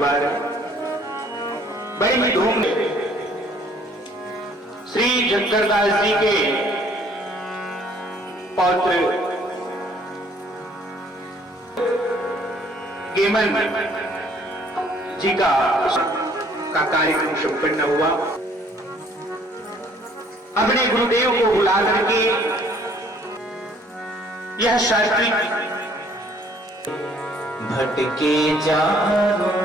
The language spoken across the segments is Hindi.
परिवार बड़े ही धूम श्री शंकरदास जी के पौत्र गेमन जी का कार्यक्रम संपन्न हुआ। अपने गुरुदेव को बुला करके यह शास्त्री भटके चारों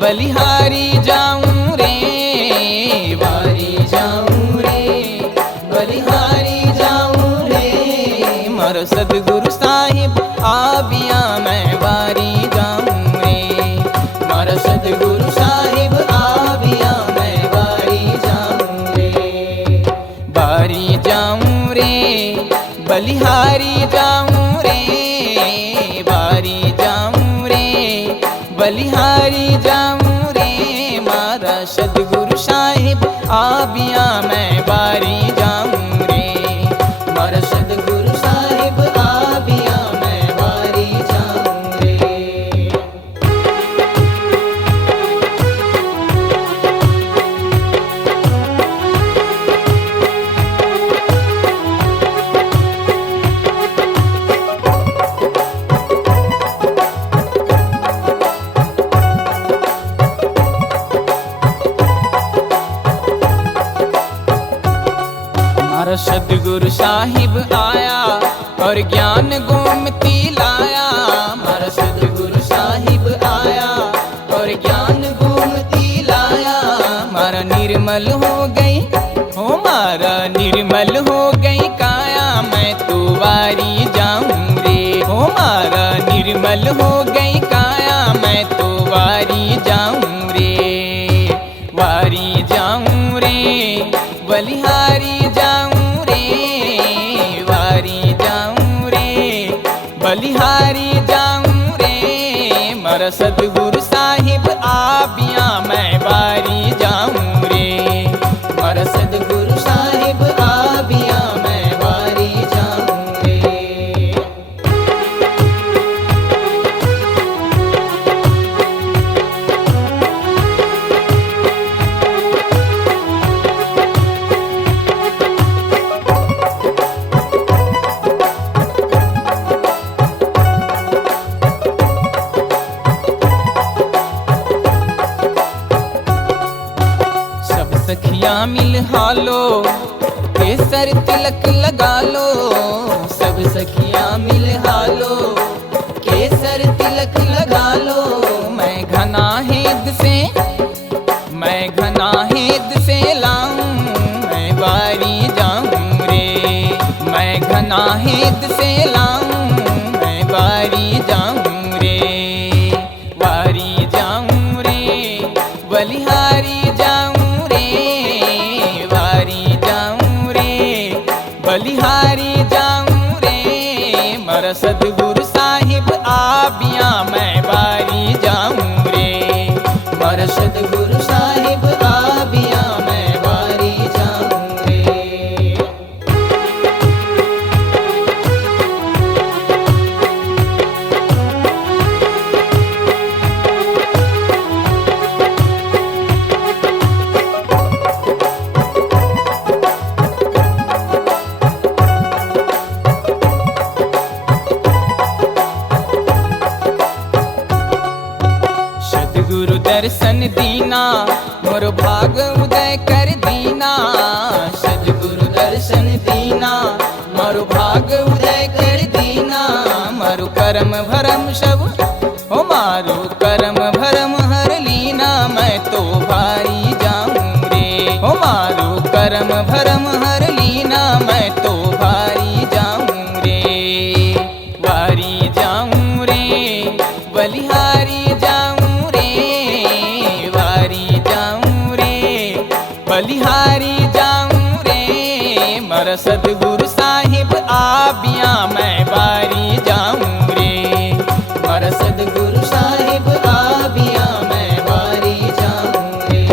बलिहारी जाऊं रे, बारी जाऊं रे, बलिहारी जाऊं रे, मारो सदगुरु साहिब आबिया मैं बारी जाऊं रे, मारो सदगुरु साहिब आबिया मैं बारी जाऊं रे, बारी जाऊं रे, बलिहारी जाऊं रे, बारी जाऊं रे, बलिहारी जाऊं रे, मारा सदगुरु साहिब आबिया मैं बारी जाऊं रे, मारा सदगुरु साहिब आबिया मैं बारी जाऊं रे। सदगुरु साहिब आया और ज्ञान गोमती लाया। मारा सदगुरु साहिब आया और ज्ञान गोमती लाया। मारा निर्मल हो गई हो, मारा निर्मल हो गई काया, मैं तो वारी जाऊं रे। हो मारा निर्मल हो गई काया, मैं तो वारी जाऊं रे। वारी जाऊं रे, बलिहारी जाऊं रे। वारी जाऊं रे, बलिहारी जाऊं रे। मारा सदगुरु साहिब आबिया, मैं वारी जाऊं रे। मारा सदगुरु साहिब आबिया, मैं वारी जाऊं रे। सब सखियां मिल हालो, केसर तिलक लगा लो। सब सखियां मिल हालो, केसर तिलक लगा लो। मैं घना हेद से, मैं घना हेद से लाऊं, मैं वारी जाऊं रे। मैं घना हेद से लाऊं, मैं वारी जाऊं रे। वारी जाऊं रे, बलिहारी जाऊं रे। वारी जाऊं रे, बलिहारी जाऊं रे। मारा सदगुरु साहिब आबिया, मैं वारी जाऊं रे। मारा सदगुरु साहिब आबिया, मैं वारी जाऊं रे। सदगुरु दर्शन दीना, मोर भाग उदय कर दीना। सदगुरु दर्शन दीना, मोर भाग उदय कर दीना। मारो करम भरम सब, ओ मारो करम भरम हर लीना। मैं तो भारी जाऊं रे। ओ मारो करम भरम हर लीना, मैं तो भारी जाऊं रे। वारी जाऊं रे, बलिहारी जाऊं रे। वारी जाऊं रे, बलिहारी जाऊं रे। मारा सदगुरु साहिब आबिया, मैं वारी जाऊं रे। मारा सदगुरु साहिब आबिया, मैं वारी जाऊं रे।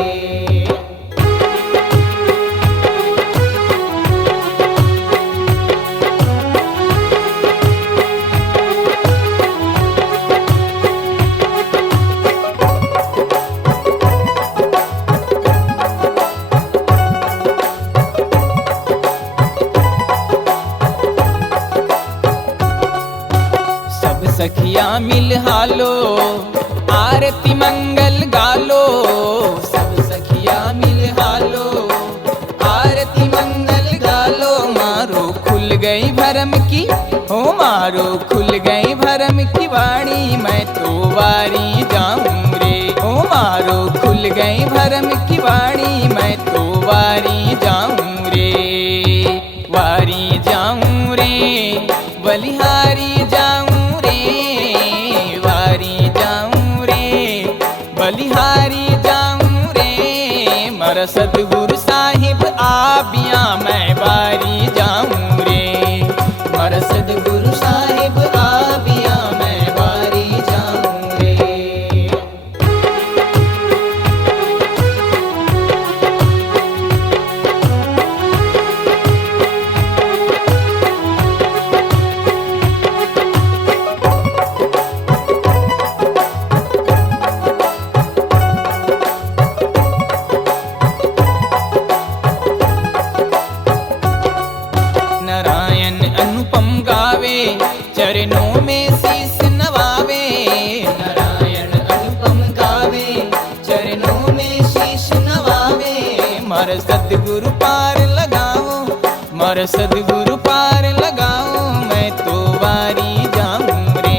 सब सखियां मिल हालो, आरती मंगल गालो। सब सखियां मिल हालो, आरती मंगल गालो। मारो खुल गई भरम की, हो मारो खुल गई भरम की वाणी। मैं तो वारी जाऊं रे। हो मारो खुल गई भरम की वाणी, मैं तो वारी जाऊं रे। वारी जाऊं रे, बलिहारी जाऊं रे। वारी जाऊं रे, बलिहारी जाऊं रे। मारा सदगुरु साहिब आबिया, मैं वारी जाऊं रे। मारा सदगुरु साहिब आबिया, मैं वारी जाऊं रे। मर सदगुरु पार लगाऊं मैं तो वारी जाऊं रे।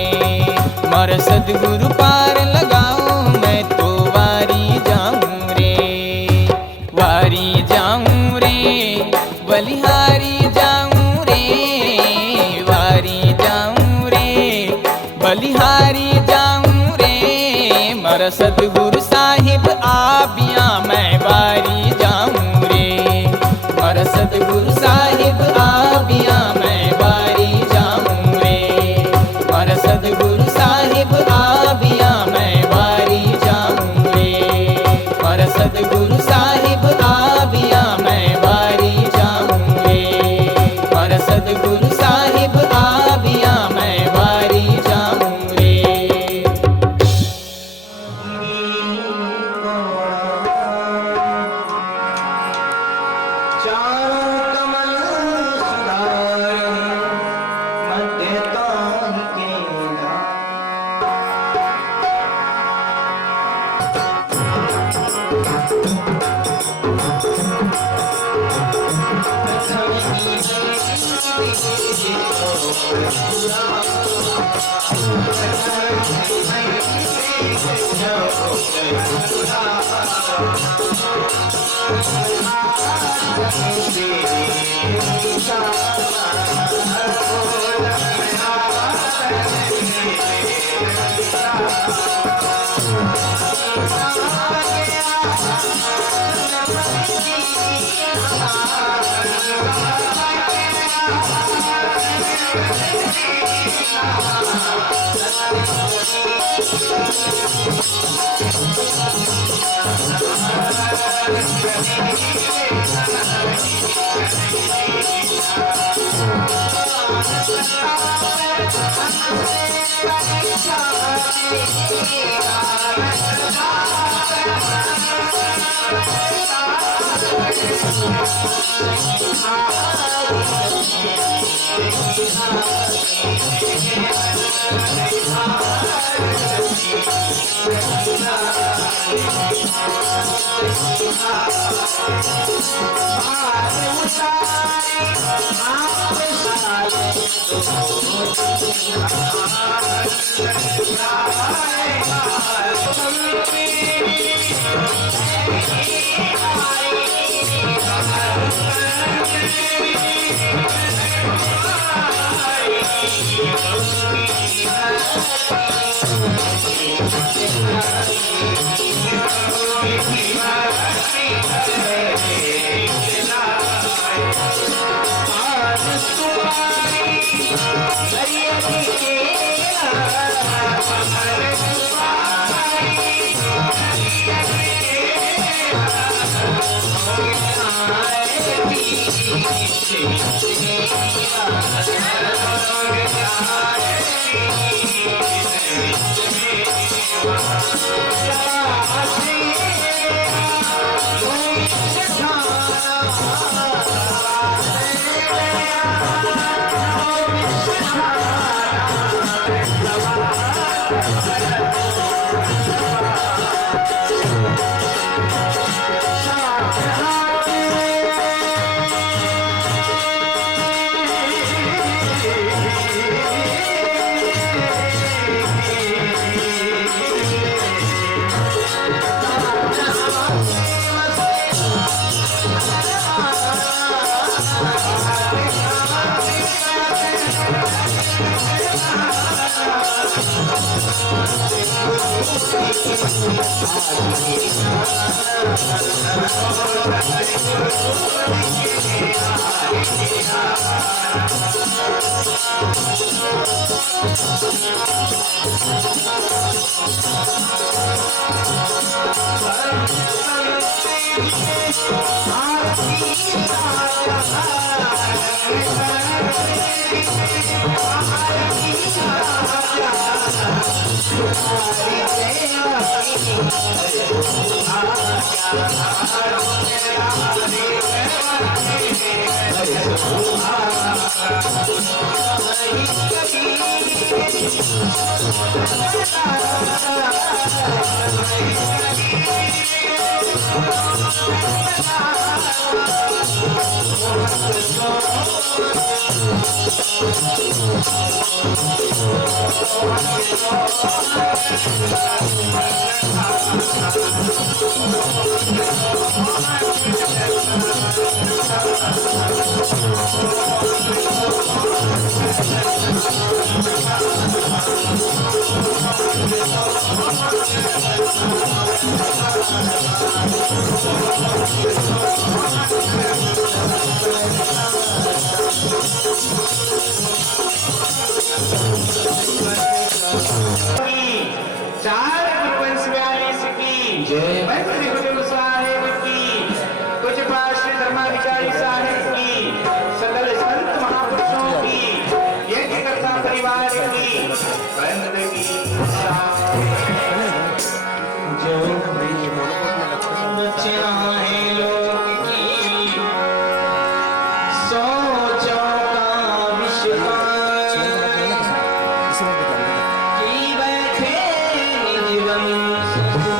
मर सदगुरु पार लगाऊं मैं तो वारी जाऊं रे। वारी जाऊं रे, बलिहारी जाऊं रे। वारी जाऊं रे, बलिहारी जाऊं रे। मर सदगुरु साहिब आबिया मैं वारी जाऊं रे। मर सदगुरु साहिब आबिया मैं वारी जाऊं रे। मर सदगुरु साहिब आबिया मैं वारी जाऊं रे। मर सदगुरु साहिब आबिया मैं वारी जाऊं रे। मर सदगुरु साहिब आबिया मैं वारी जाऊं रे। चारों कमल सुधारन मध्य ताहि केला। चार गुरुवंश 42 की जय। मंत्री गुरु साहेब की, कुछ पास धर्माधिकारी साहेब की, सकल संत महापुरुषों की, यज्ञकर्ता परिवार की, बंद की जो चाहे लोग की सोचो का विश्वास की बैठे निज वंश की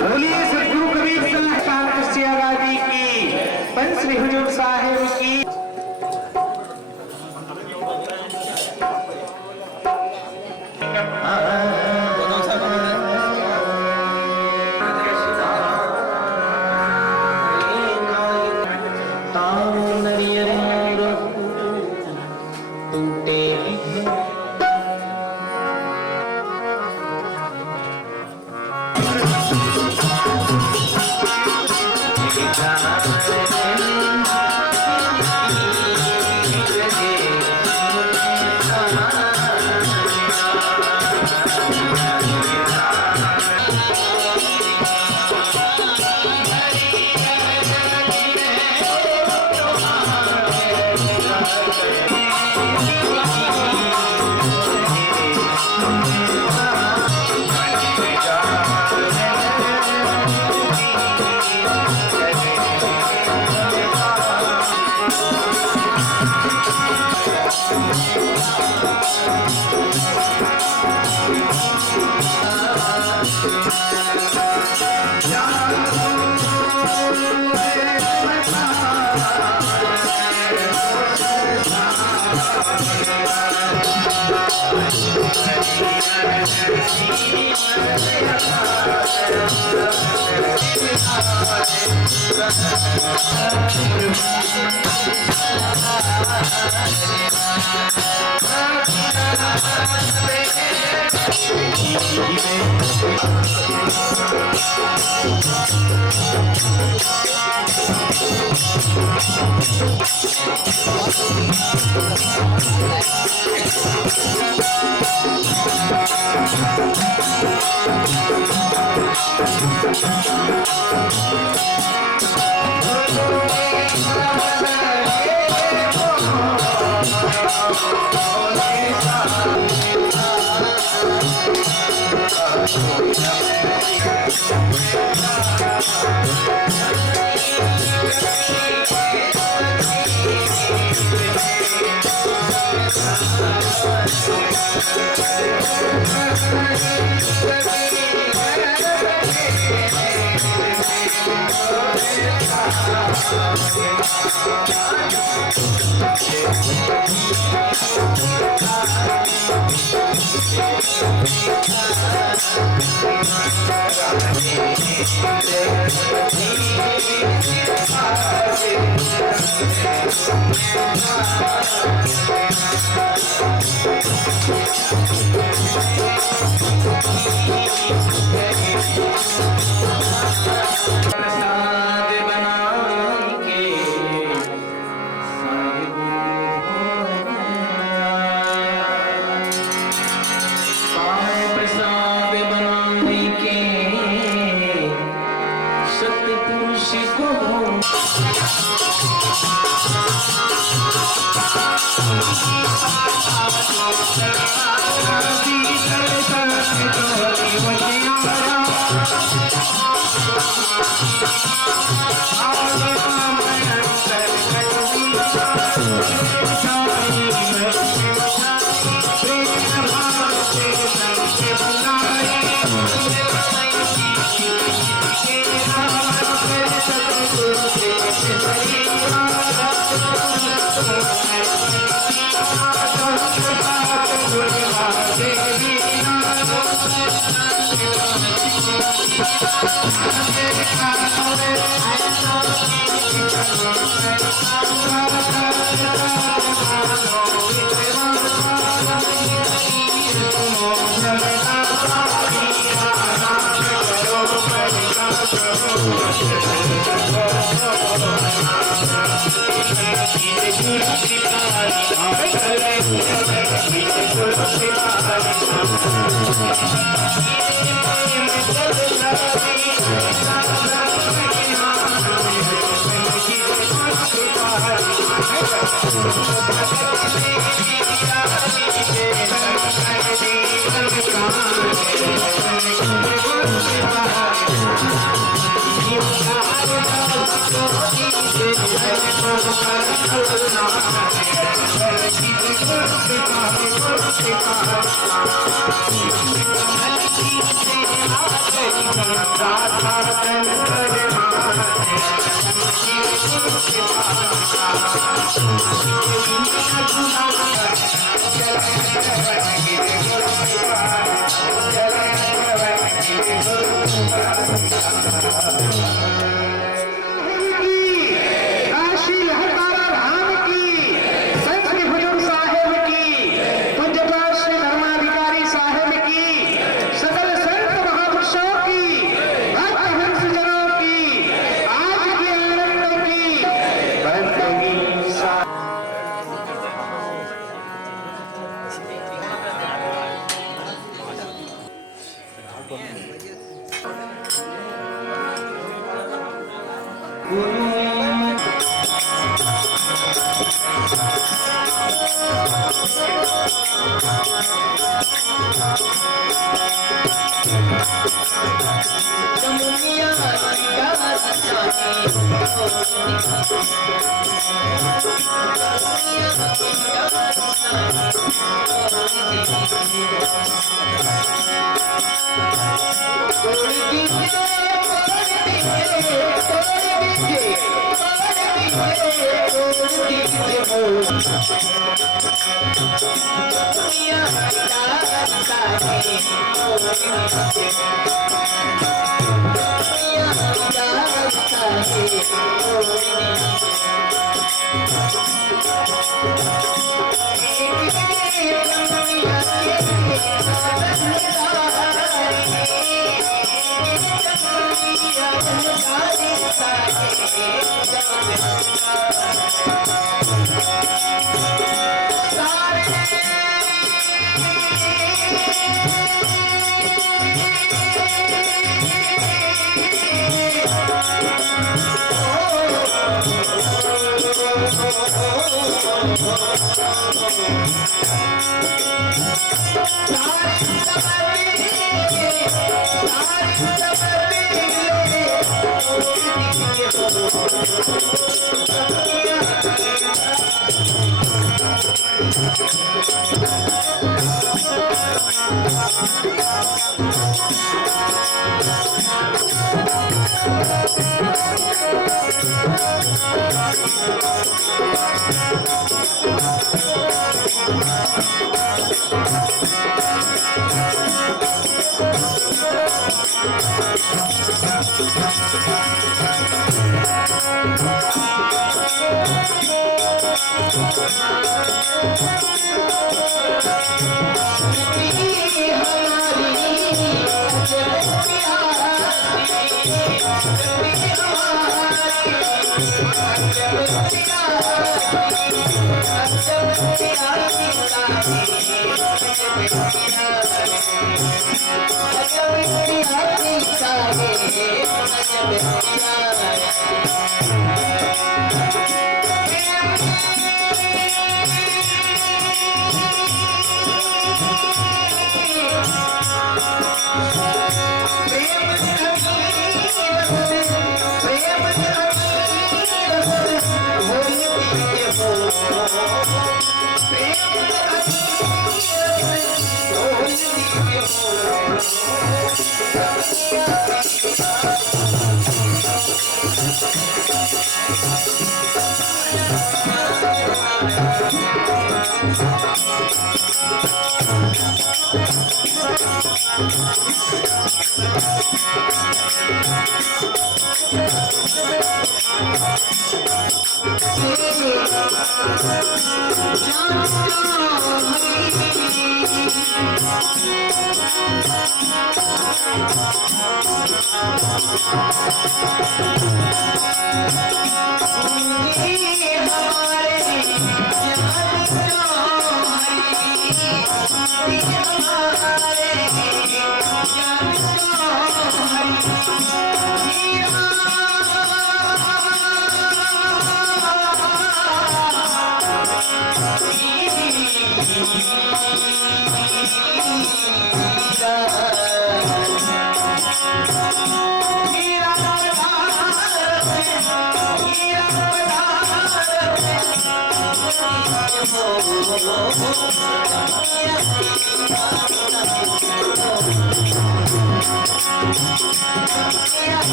बोलिए सद्गुरु कबीर संस्थान कुशियाबादी की, पंच श्री हुजूर साहिब की। Hare प्रसाद बनाई के साहिब पाए प्रसाद बनाई के सतपुरुष को Thank you.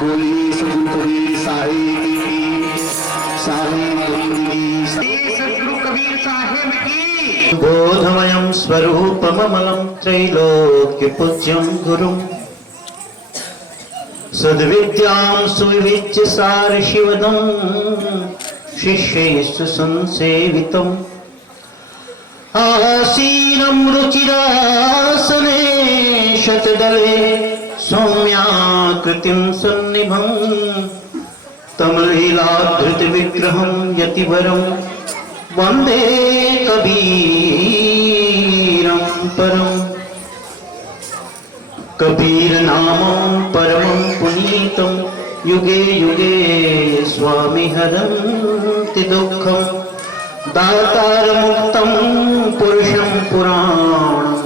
बोली सतगुरु सतगुरु कबीर साहेब की। बोधमयं स्वरूपममलं त्रैलोक्यपूज्यं गुरुं सद्विद्यां सुविविच्य सारशिवदं शिष्यैस्तु संसेवितम् आसीनं रुचिरासने शतदले सौम्याकृतिं सन्निभं तं लीलाधृतविग्रहं यतिवरं वन्दे कबीरं परम् कबीर नामं परमं पुनीतं युगे युगे स्वामी हरन्ति दुःखं दातारमुक्तं पुरुषं पुराणं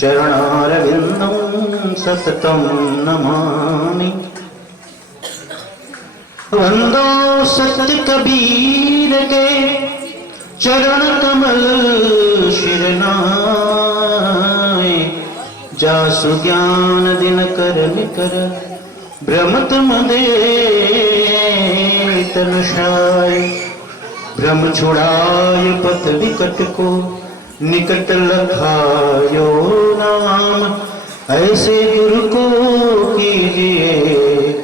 चरणारविन्दं सततं नमामि वंदो सत्य कबीर के चरण कमल शिरनाए जासु ज्ञान दिन कर निकर भ्रमत मदे तनुषाय भ्रम छुड़ाय पथ विकट को निकट लखायो नाम ऐसे गुरु को कीजिए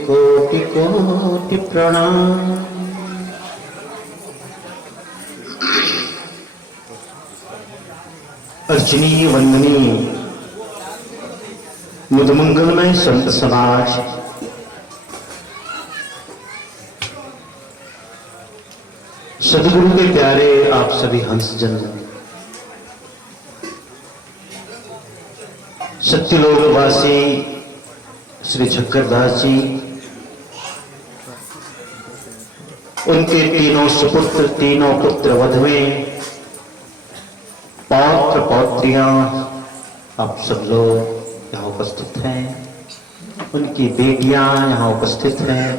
कोटि कोटि प्रणाम। अर्चनीय वंदनीय मुदमंगलमय संत समाज, सदगुरु के प्यारे आप सभी हंसजन, सत्यलोकवासी श्री चक्रदास जी, उनके तीनों सुपुत्र, तीनों पुत्र वधुएं, पौत्र पौत्रियां, आप सब लोग यहाँ उपस्थित हैं, उनकी बेटियां यहाँ उपस्थित हैं,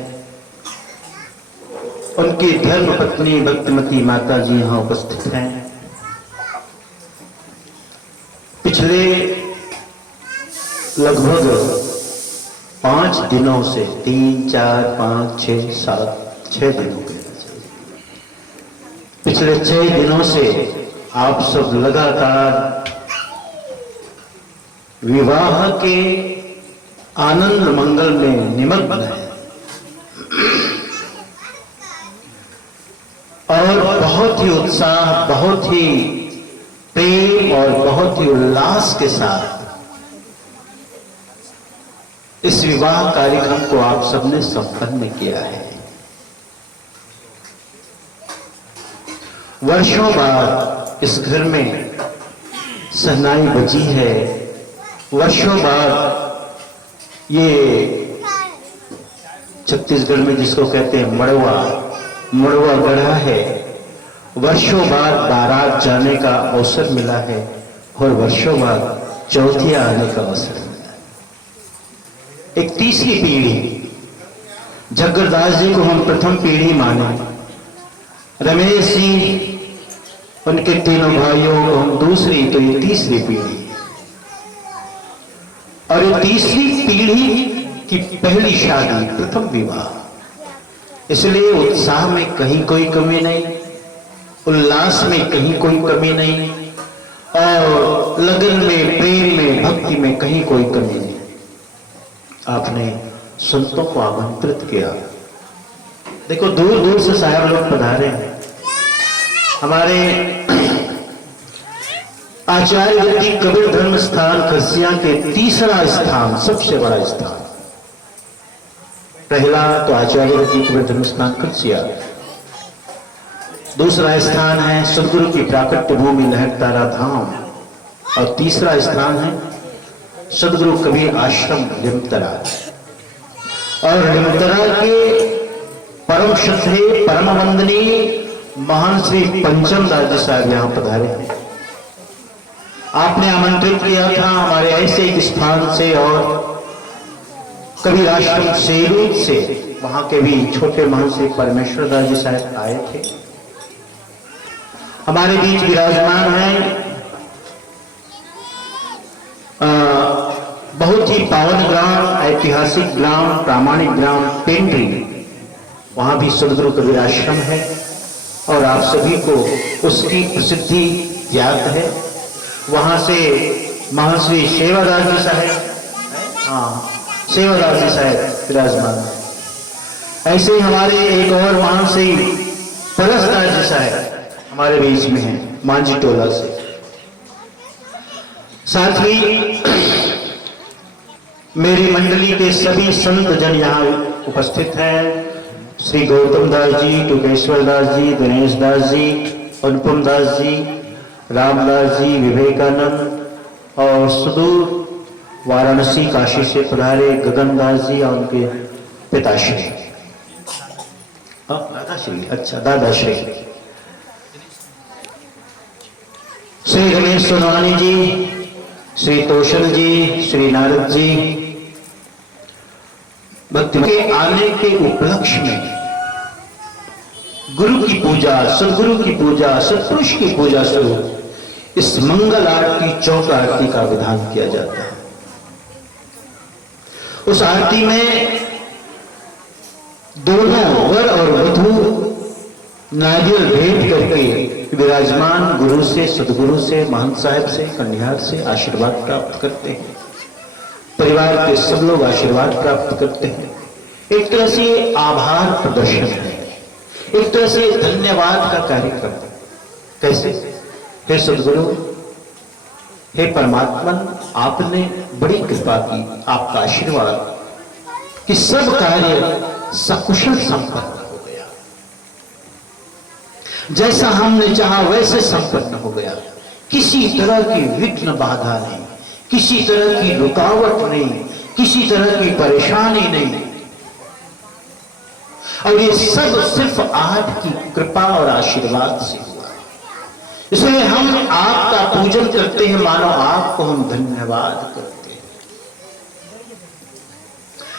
उनकी धर्म पत्नी भक्तिमती माता जी यहाँ उपस्थित हैं। पिछले लगभग 5 दिनों से 3, 4, 5, 6, 7, 6 दिनों के पिछले 6 दिनों से आप सब लगातार विवाह के आनंद मंगल में निमग्न हैं और बहुत ही उत्साह, बहुत ही प्रेम और बहुत ही उल्लास के साथ इस विवाह कार्यक्रम को आप सबने संपन्न किया है। वर्षों बाद इस घर में सहनाई बजी है, वर्षों बाद ये छत्तीसगढ़ में जिसको कहते हैं मड़वा, मड़वा गढ़ा है। वर्षों बाद बारात जाने का अवसर मिला है और वर्षों बाद चौथिया आने का अवसर मिला। एक तीसरी पीढ़ी, जगरदास जी को हम प्रथम पीढ़ी माने, रमेश जी उनके तीनों भाइयों को हम दूसरी, तो ये तीसरी पीढ़ी। और ये तीसरी पीढ़ी की पहली शादी, प्रथम विवाह, इसलिए उत्साह में कहीं कोई कमी नहीं, उल्लास में कहीं कोई कमी नहीं, और लगन में, प्रेम में, भक्ति में कहीं कोई कमी नहीं। आपने संतों को आमंत्रित किया। देखो दूर दूर से साहब लोग पधारे हैं। हमारे आचार्य गद्दी कबीर धर्म स्थान खरसिया के तीसरा स्थान, सबसे बड़ा स्थान। पहला तो आचार्य गद्दी कबीर धर्म स्थान खरसिया, दूसरा स्थान है सदगुरु की प्राकट्य भूमि लहरतारा धाम, और तीसरा स्थान है सदगुरु कबीर आश्रम लिमतरा। और लिमतरा के परम श्रद्धेय परम वंदनीय महान श्री पंचम दास साहब यहां पधारे हैं। आपने आमंत्रित किया था हमारे ऐसे एक स्थान से, और कबीर आश्रम सेलूत से, वहां के भी छोटे महान श्री परमेश्वर दास जी साहब आए थे। हमारे बीच विराजमान हैं बहुत ही पावन ग्राम, ऐतिहासिक ग्राम, प्रामाणिक ग्राम पेंड्री, वहां भी सदगुरु कबीर आश्रम है और आप सभी को उसकी प्रसिद्धि ज्ञात है। वहां से महर्षि सेवादास जी साहब, सेवादास जी साहब विराजमान। ऐसे ही हमारे एक और वहां से परसदास जी साहब हमारे बीच में हैं, मांझी टोला से। साथ ही मेरी मंडली के सभी संत जन यहाँ उपस्थित हैं। श्री गौतम दास जी, टुकेश्वर दास जी, दिनेश दास जी, अनुपम दास जी, रामदास जी, विवेकानंद, और सुदूर वाराणसी काशी से पधारे गगन दास जी और उनके पिताश्री, दादाश्री, अच्छा दादाश्री, श्री रमेश सोनवानी जी, श्री तोषण जी, श्री नारद जी। भक्ति के आने के उपलक्ष्य में गुरु की पूजा, सदगुरु की पूजा, सत्पुरुष की पूजा स्वरूप इस मंगल आरती, चौक आरती का विधान किया जाता है। उस आरती में दोनों वर और वधू नारियल भेंट करके विराजमान गुरु से, सदगुरु से, महंत साहब से, कन्यार से आशीर्वाद प्राप्त करते हैं। परिवार के सब लोग आशीर्वाद प्राप्त करते हैं। एक तरह से आभार प्रदर्शन है, एक तरह से धन्यवाद का कार्यक्रम। कैसे? हे सदगुरु, हे परमात्मा, आपने बड़ी कृपा की, आपका आशीर्वाद कि सब कार्य सकुशल संपन्न हो गया, जैसा हमने चाहा वैसे संपन्न हो गया। किसी तरह की विघ्न बाधा नहीं, किसी तरह की रुकावट नहीं, किसी तरह की परेशानी नहीं, और ये सब सिर्फ आपकी कृपा और आशीर्वाद से हुआ। इसलिए हम आपका पूजन करते हैं, मानो आपको हम धन्यवाद करते हैं।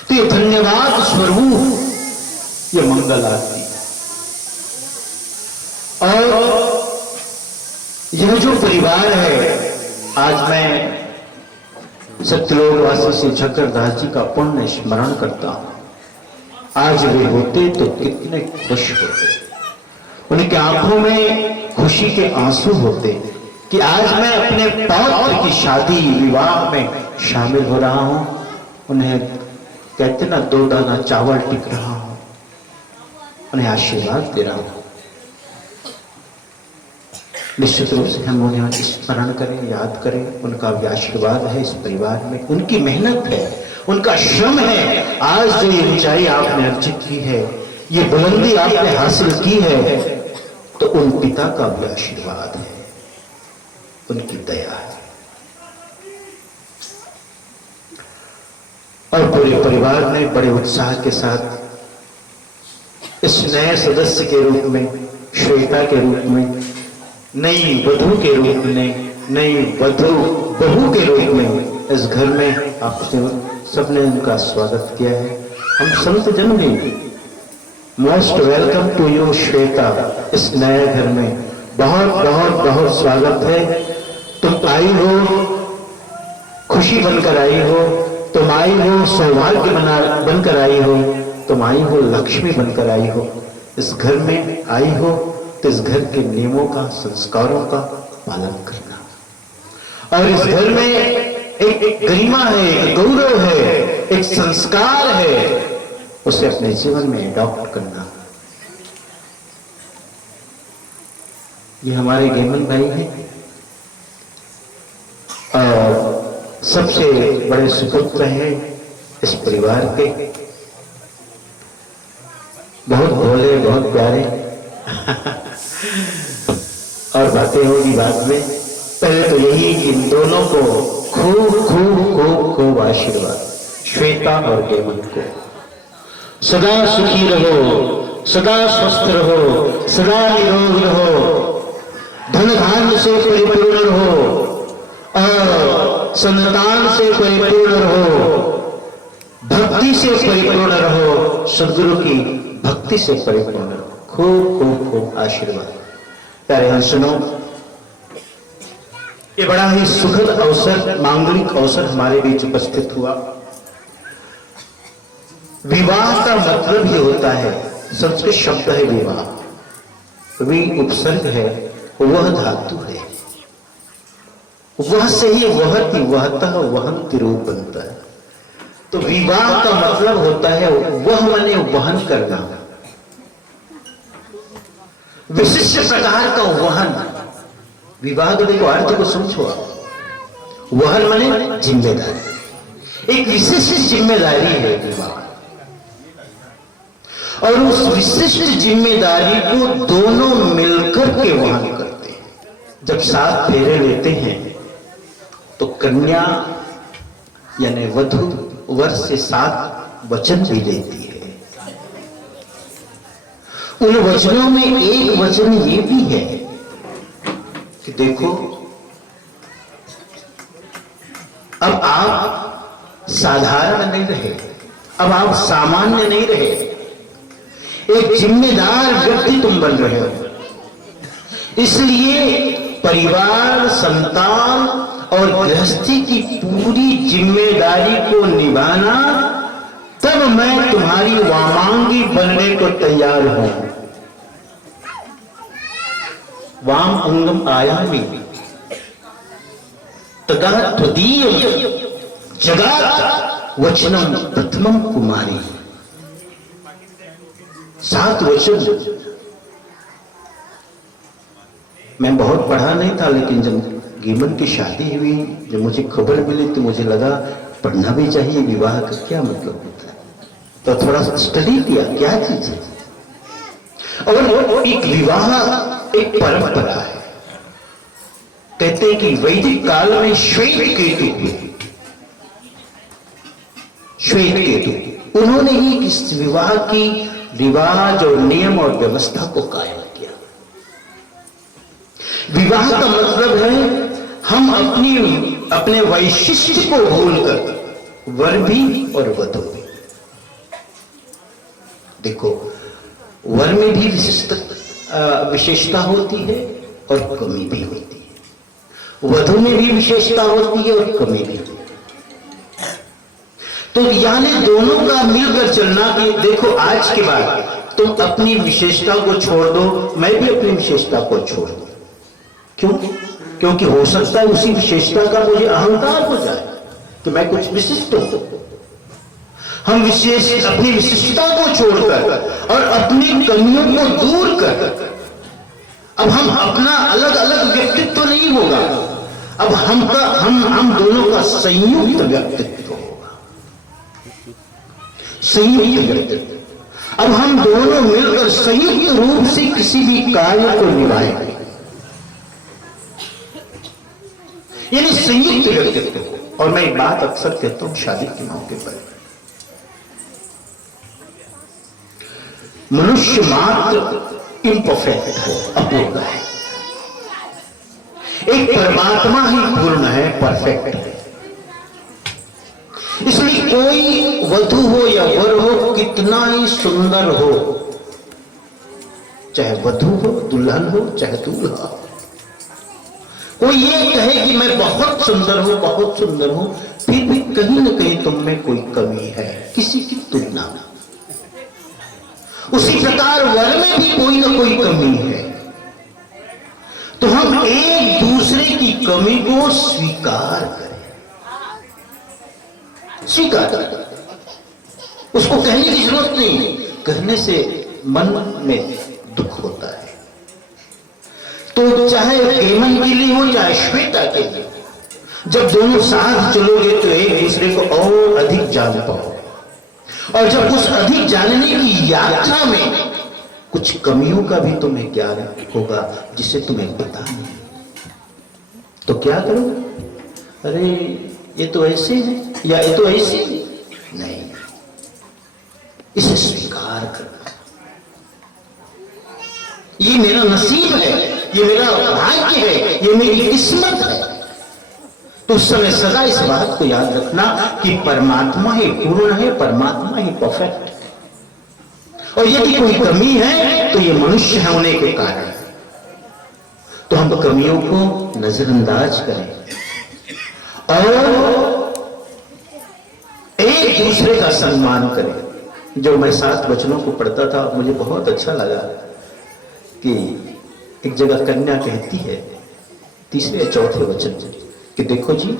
तो ये धन्यवाद स्वरूप ये मंगल आरती, और यह जो परिवार है, आज मैं सत्यलोकवासी श्री चक्रदास जी का पुण्य स्मरण करता हूं। आज वे होते तो कितने खुश होते, उनके आंखों में खुशी के आंसू होते कि आज मैं अपने पौत्र की शादी विवाह में शामिल हो रहा हूं। उन्हें कहते ना, 2 दाना चावल टिक रहा हूं, उन्हें आशीर्वाद दे रहा हूं। निश्चित रूप से हम उन्हें स्मरण करें, याद करें। उनका भी आशीर्वाद है इस परिवार में, उनकी मेहनत है, उनका श्रम है। आज जो ये ऊंचाई आपने अर्जित की है, ये बुलंदी आपने हासिल की है, तो उन पिता का भी आशीर्वाद है, उनकी दया है। और पूरे परिवार ने बड़े उत्साह के साथ इस नए सदस्य के रूप में, श्वेता के रूप में, नई वधू के रूप में, नई वधू बहू के रूप में इस घर में आप सबने उनका स्वागत किया है। हम संत जन भी most welcome to you Shweta, इस नए घर में बहुत बहुत बहुत स्वागत है। तुम आई हो, खुशी बनकर आई हो, तुम आई हो सौभाग्य बनकर आई हो, तुम आई हो लक्ष्मी बनकर आई हो। इस घर में आई हो तो इस घर के नियमों का, संस्कारों का पालन करना, और इस घर में एक गरिमा है, एक गौरव है, एक संस्कार है, उसे अपने जीवन में अडॉप्ट करना, ये हमारे गेमन भाई हैं और सबसे बड़े सुपुत्र हैं इस परिवार के, बहुत भोले, बहुत प्यारे। और बातें होगी बाद में। पहले तो यही कि इन दोनों को खूब खूब खूब खूब आशीर्वाद, श्वेता और गेमन को। सदा सुखी रहो, सदा स्वस्थ रहो, सदा निरोग रहो, धन धान्य से परिपूर्ण रहो और संतान से परिपूर्ण रहो, भक्ति से परिपूर्ण रहो, सदगुरु की भक्ति से परिपूर्ण रहो। खूब खूब खूब आशीर्वाद। प्यारे हंसनों, ये बड़ा ही सुखद अवसर, मांगलिक अवसर हमारे बीच उपस्थित हुआ। विवाह का मतलब ही होता है, संस्कृत शब्द है विवाह, वि उपसर्ग है, वह धातु है, वह से ही वहति, वहतः वहन्ति रूप बनता है। तो विवाह का मतलब होता है वह माने वहन करना, विशिष्ट प्रकार का वहन। विवाह को देखो, अर्थ को समझो आप। वहन माने जिम्मेदारी, एक विशिष्ट जिम्मेदारी है विवाह, और उस विशिष्ट जिम्मेदारी को दोनों मिलकर के वहन करते हैं। जब 7 फेरे लेते हैं तो कन्या यानी वधू वर से 7 वचन भी लेती है। उन वचनों में एक वचन ये भी है कि देखो, अब आप साधारण नहीं रहे, अब आप सामान्य नहीं रहे, एक जिम्मेदार व्यक्ति तुम बन रहे हो। इसलिए परिवार, संतान और गृहस्थी की पूरी जिम्मेदारी को निभाना, तब मैं तुम्हारी वामांगी बनने को तैयार हूं। वाम अंगम आयामी तदा त्वदीय जगात वचनम प्रथमम कुमारी। 7 वचन। मैं बहुत पढ़ा नहीं था, लेकिन जब गेमन की शादी हुई, जब मुझे खबर मिली तो मुझे लगा पढ़ना भी चाहिए, विवाह का क्या मतलब होता है। तो थोड़ा स्टडी किया क्या चीज है। और एक विवाह एक परंपरा है। कहते हैं कि वैदिक काल में श्वेत केतु उन्होंने ही इस विवाह की रिवाज और नियम और व्यवस्था को कायम किया। विवाह का मतलब है हम अपने वैशिष्ट्य को भूलकर वर भी और वधु भी। देखो, वर में भी विशेषता होती है और कमी भी होती है, वधु में भी विशेषता होती है और कमी भी होती है। तो यानी दोनों का मिलकर चलना कि देखो, आज के बाद तुम अपनी विशेषता को छोड़ दो, मैं भी अपनी विशेषता को छोड़ दूं। क्यों? क्योंकि हो सकता है उसी विशेषता का मुझे अहंकार हो जाए कि मैं कुछ विशिष्ट हूं। हम अपनी विशिष्टता को छोड़कर और अपनी कमियों को दूर कर, अब हम अपना अलग अलग व्यक्तित्व तो नहीं होगा, अब हम दोनों का संयुक्त व्यक्तित्व होगा। संयुक्त व्यक्तित्व। अब हम दोनों मिलकर संयुक्त रूप से किसी भी कार्य को निभाएंगे, यानी संयुक्त व्यक्तित्व। और मैं एक बात अक्सर कहता हूं शादी के मौके पर, मनुष्य मात्र इम्परफेक्ट है, अपूर्ण है, एक परमात्मा ही पूर्ण है, परफेक्ट है। इसलिए कोई वधु हो या वर हो, कितना ही सुंदर हो, चाहे वधु हो, दुल्हन हो, चाहे दूल्हा हो, कोई ये कहे कि मैं बहुत सुंदर हूं, बहुत सुंदर हूं, फिर भी कहीं ना कहीं तुम में कोई कमी है, किसी की तुलना में। उसी प्रकार वर में भी कोई ना कोई कमी है। तो हम एक दूसरे की कमी को स्वीकार करें, स्वीकार करें। उसको कहने की जरूरत नहीं, कहने से मन में दुख होता है। तो तो चाहे हेमंत के लिए हो चाहे श्वेता के लिए, जब दोनों साथ चलोगे तो एक दूसरे को और अधिक जान पाओ। और जब उस अधिक जानने की यात्रा में कुछ कमियों का भी तुम्हें ज्ञान होगा जिसे तुम्हें पता नहीं, तो क्या करो? अरे ये तो ऐसे है या ये तो ऐसे नहीं, इसे स्वीकार करना। ये मेरा नसीब है, ये मेरा भाग्य है, ये मेरी किस्मत है। तो उस समय सदा इस बात को याद रखना कि परमात्मा ही पूर्ण है, परमात्मा ही परफेक्ट है। और यदि कोई कमी है तो ये मनुष्य होने के कारण, तो हम कमियों को नजरअंदाज करें और एक दूसरे का सम्मान करें। जो मैं 7 वचनों को पढ़ता था मुझे बहुत अच्छा लगा कि एक जगह कन्या कहती है 3 या 4 वचन कि देखो जी,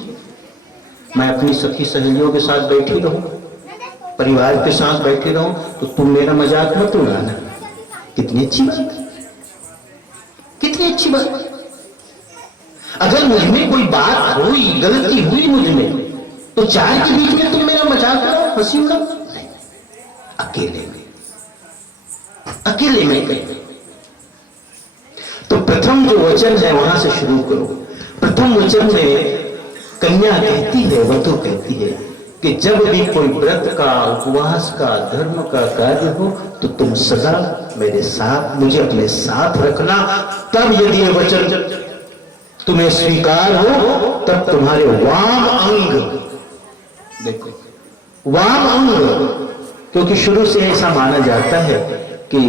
मैं अपनी सखी सहेलियों के साथ बैठी रहूं, परिवार के साथ बैठी रहूं, तो तुम मेरा मजाक मत उड़ाना। कितनी अच्छी बात, कितनी अच्छी बात। अगर मुझ में कोई बात हुई, गलती हुई मुझ में, तो 4 के बीच में तुम मेरा मजाक करो, हंसी उड़ाओ, नहीं, अकेले में कहीं। तो प्रथम जो वचन है वहां से शुरू करो। प्रथम वचन में कन्या कहती है, वधू कहती है कि जब भी कोई व्रत का, उपवास का, धर्म का कार्य हो तो तुम सदा मेरे साथ, मुझे अपने साथ रखना। तब यदि ये वचन तुम्हें स्वीकार हो तब तुम्हारे वाम अंग, देखो वाम अंग, क्योंकि शुरू से ऐसा माना जाता है कि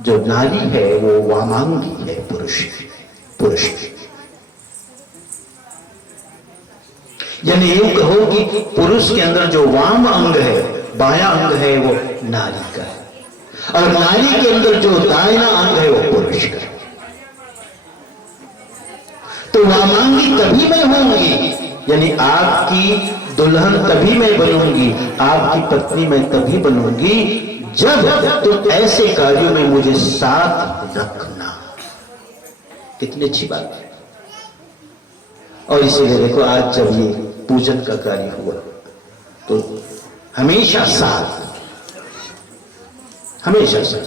जो नारी है वो वामांगी है पुरुष यानी यूं कहो कि पुरुष के अंदर जो वाम अंग है, बायां अंग है, वो नारी का है, और नारी के अंदर जो दाहिना अंग है वो पुरुष का है। तो वामांगी तभी मैं होंगी, यानी आपकी दुल्हन तभी मैं बनूंगी, आपकी पत्नी मैं तभी बनूंगी जब तुम ऐसे कार्यों में मुझे साथ रखना। कितनी अच्छी बात है। और इसीलिए देखो आज जब ये पूजन का कार्य हुआ तो हमेशा साथ, हमेशा साथ।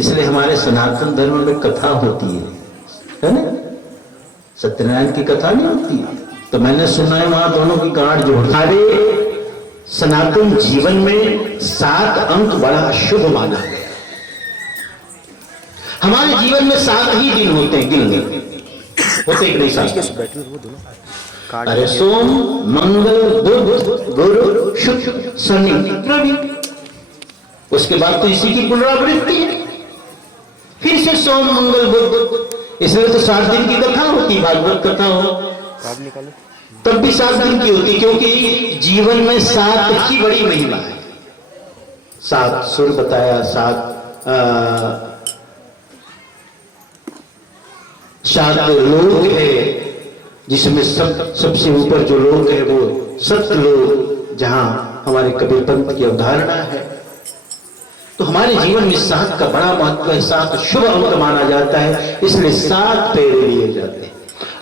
इसलिए हमारे सनातन धर्म में कथा होती है ना, सत्यनारायण की कथा नहीं होती, तो मैंने सुना है वहां दोनों की गांठ जोड़। हमारे सनातन जीवन में 7 अंक बड़ा शुभ माना गया। हमारे जीवन में 7 ही दिन होते हैं, गिनने होते कि नहीं? 7। अरे सोम, मंगल, बुध, गुरु, शुक्र, शनि, रवि। उसके बाद तो इसी की पुनरावृत्ति है, फिर से सोम, मंगल, बुध। इसलिए तो 7 दिन की कथा होती, भागवत कथा हो तब भी 7 दिन की होती, क्योंकि जीवन में 7 की बड़ी महिमा है। 7 सुर बताया, 7 लोक है, जिसमें सबसे ऊपर जो लोक है वो सत्यलोक, जहां हमारे कबीर पंथ की अवधारणा है। तो हमारे जीवन में 7 का बड़ा महत्व है, 7 शुभ अंक माना जाता है, इसलिए 7 फेरे लिए जाते हैं।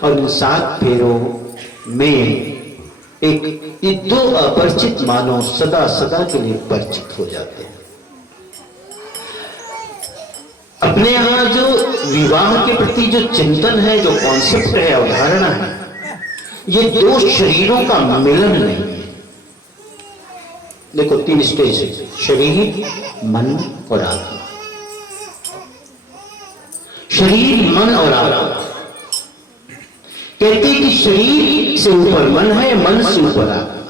और इन 7 फेरों में ये 2 अपरिचित मानव सदा सदा के लिए परिचित हो जाते हैं। अपने यहां जो विवाह के प्रति जो चिंतन है, जो कॉन्सेप्ट है, अवधारणा है, ये 2 शरीरों का मिलन नहीं है। देखो 3 स्टेज है, शरीर, मन और आत्मा। शरीर, मन और आत्मा। कहते हैं कि शरीर से ऊपर मन है, मन से ऊपर आत्मा।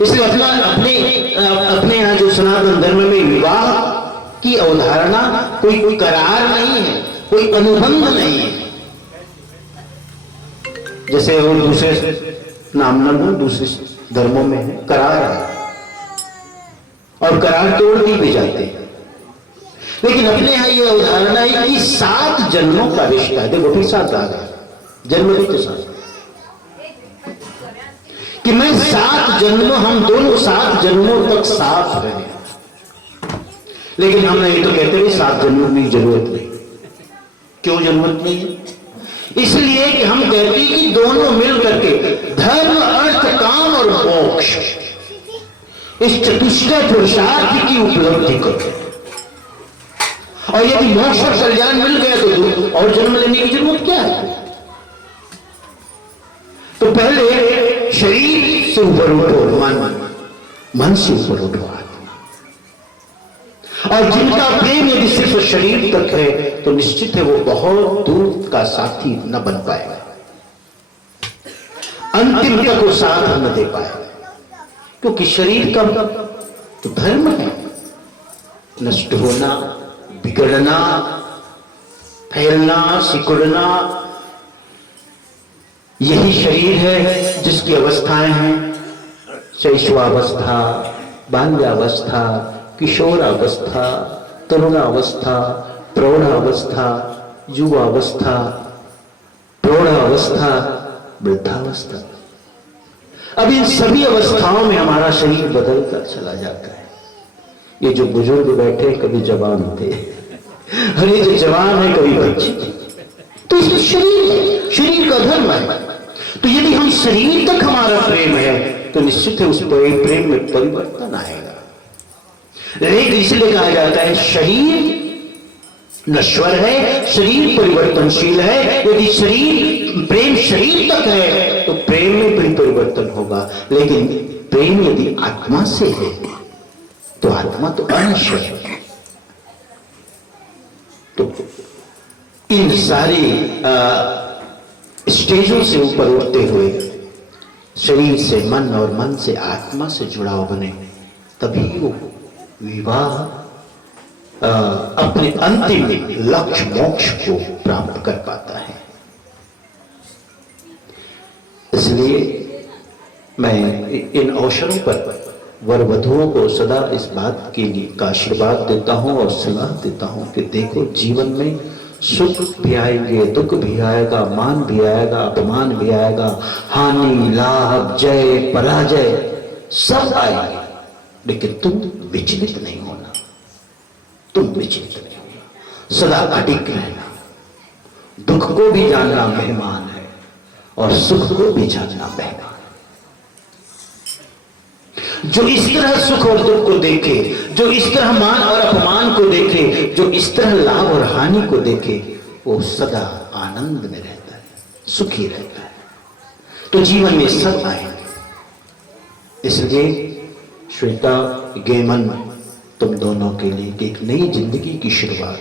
इसलिए अपने यहां जो सनातन धर्म में विवाह की अवधारणा कोई करार नहीं है, कोई अनुबंध नहीं है। जैसे और दूसरे नाम दूसरे धर्मों में है, करार है, और करार तोड़ दी भी जाते हैं। लेकिन अपने यहां यह अवधारणा है कि 7 जन्मों का रिश्ता है। देखो फिर 7 आ गया, जन्म भी तो 7, कि मैं 7 जन्म, हम दोनों 7 जन्मों तक साथ रहे। लेकिन हम नहीं तो कहते भी 7 जन्मों की जरूरत नहीं, क्यों जरूरत नहीं है? इसलिए कि हम कहते हैं कि दोनों मिल करके धर्म, अर्थ, काम और मोक्ष, इस चतुष्टय पुरुषार्थ की उपलब्धि करो। और यदि मोक्ष और कल्याण मिल गया तो और जन्म लेने की जरूरत क्या है? तो पहले शरीर से ऊपर उठो, मन से ऊपर उठो आत्मा। और जिनका प्रेम यदि सिर्फ शरीर तक है तो निश्चित है वो बहुत दूर का साथी न बन पाएगा, अंतिम तक वो साथ न दे पाएगा। क्योंकि शरीर का तो धर्म है नष्ट होना, बिगड़ना, फैलना, सिकुड़ना। यही शरीर है जिसकी अवस्थाएं हैं शैशवावस्था, बाल्यावस्था, किशोरावस्था, तरुणावस्था, प्रौढ़ावस्था, युवावस्था, प्रौढ़ावस्था, वृद्धावस्था। अब इन सभी अवस्थाओं में हमारा शरीर बदलता चला जाता है। ये जो बुजुर्ग बैठे कभी जवान थे और ये जो जवान है कभी बच्चे थे। तो इसमें शरीर है, शरीर का धर्म है। तो यदि हम शरीर तक हमारा प्रेम है तो निश्चित है उस प्रेम में परिवर्तन आएगा। लेकिन इसलिए कहा जाता है शरीर नश्वर है, शरीर परिवर्तनशील है। यदि शरीर प्रेम शरीर तक है तो प्रेम में भी परिवर्तन होगा। लेकिन प्रेम यदि आत्मा से है तो आत्मा तो अनश्वर है। तो इन सारी स्टेजों से ऊपर उठते हुए शरीर से मन और मन से आत्मा से जुड़ाव बने, तभी वो विवाह अपने अंतिम लक्ष्य मोक्ष को प्राप्त कर पाता है। इसलिए मैं इन अवसरों पर वर वधुओं को सदा इस बात के लिए का आशीर्वाद देता हूं और सलाह देता हूं कि देखो, जीवन में सुख भी आएंगे, दुख भी आएगा, मान भी आएगा, अपमान भी आएगा, हानि, लाभ, जय, पराजय सब आएंगे। लेकिन तुम विचलित नहीं होना, तुम विचलित नहीं होना, सदा अडिग रहना। दुख को भी जानना मेहमान है और सुख को भी जानना मेहमान। जो इस तरह सुख और दुख को देखे, जो इस तरह मान और अपमान को देखे, जो इस तरह लाभ और हानि को देखे, वो सदा आनंद में रहता है, सुखी रहता है। तो जीवन में सब आएंगे। इसलिए श्वेता, गेमन, तुम दोनों के लिए एक नई जिंदगी की शुरुआत,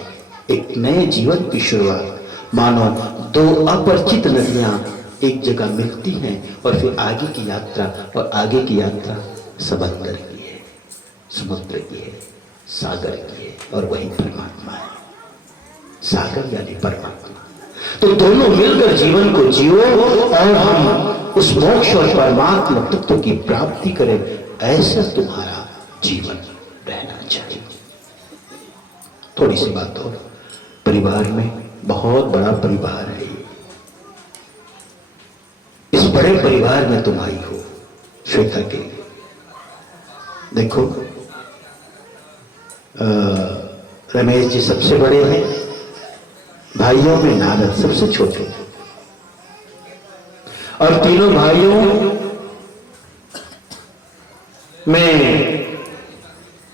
एक नए जीवन की शुरुआत। मानो दो अपरिचित नदियां एक जगह मिलती हैं और फिर आगे की यात्रा, और आगे की यात्रा समंदर की है, समुद्र की है, सागर की है, और वही परमात्मा है। सागर यानी परमात्मा। तो दोनों मिलकर जीवन को जियो और हम उस मोक्ष और परमात्मा तत्व की प्राप्ति करें, ऐसा तुम्हारा जीवन रहना चाहिए। थोड़ी सी बात और, परिवार में बहुत बड़ा परिवार है। इस बड़े परिवार में तुम आई हो श्वेता के। देखो, रमेश जी सबसे बड़े हैं, भाइयों में नारद सबसे छोटे, और तीनों भाइयों में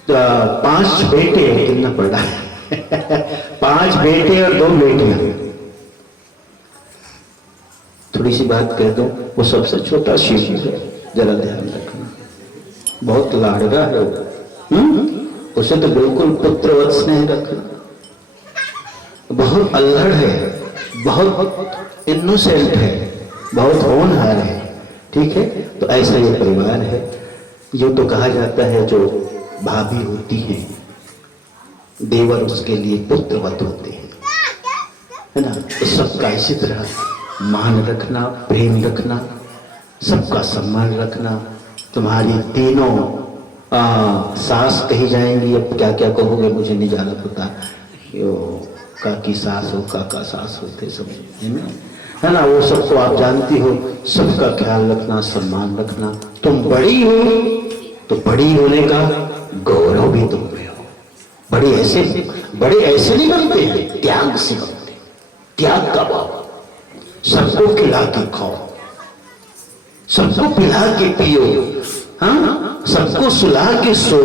5 बेटे कितना पड़ा है 5 बेटे और 2 बेटियां। थोड़ी सी बात कह दो, वो सबसे छोटा शिव है, जरा ध्यान रखना, बहुत लाड़का है वो। उसे तो बिल्कुल पुत्रवत स्नेह रखना। बहुत अल्हड़ है, बहुत इनोसेंट है, बहुत होनहार है, ठीक है। तो ऐसा ये परिवार है। जो तो कहा जाता है जो भाभी होती है, देवर उसके लिए पुत्रवत होते हैं, है ना। तो सबका इसी तरह मान रखना, प्रेम रखना, सबका सम्मान रखना। तुम्हारी तीनों सास कही जाएंगी, अब क्या क्या कहोगे मुझे नहीं जाना पता, काकी सास हो, काका सास होते सब, है ना। वो सबको आप जानती हो, सबका ख्याल रखना, सम्मान रखना। तुम बड़ी हो तो बड़ी होने का गौरव भी तुम में हो। बड़े ऐसे नहीं बनते हैं, त्याग से बनते, त्याग का भाव, सबको खिला के खाओ, सबको पिला के पियो, हाँ, सबको सुला के सो,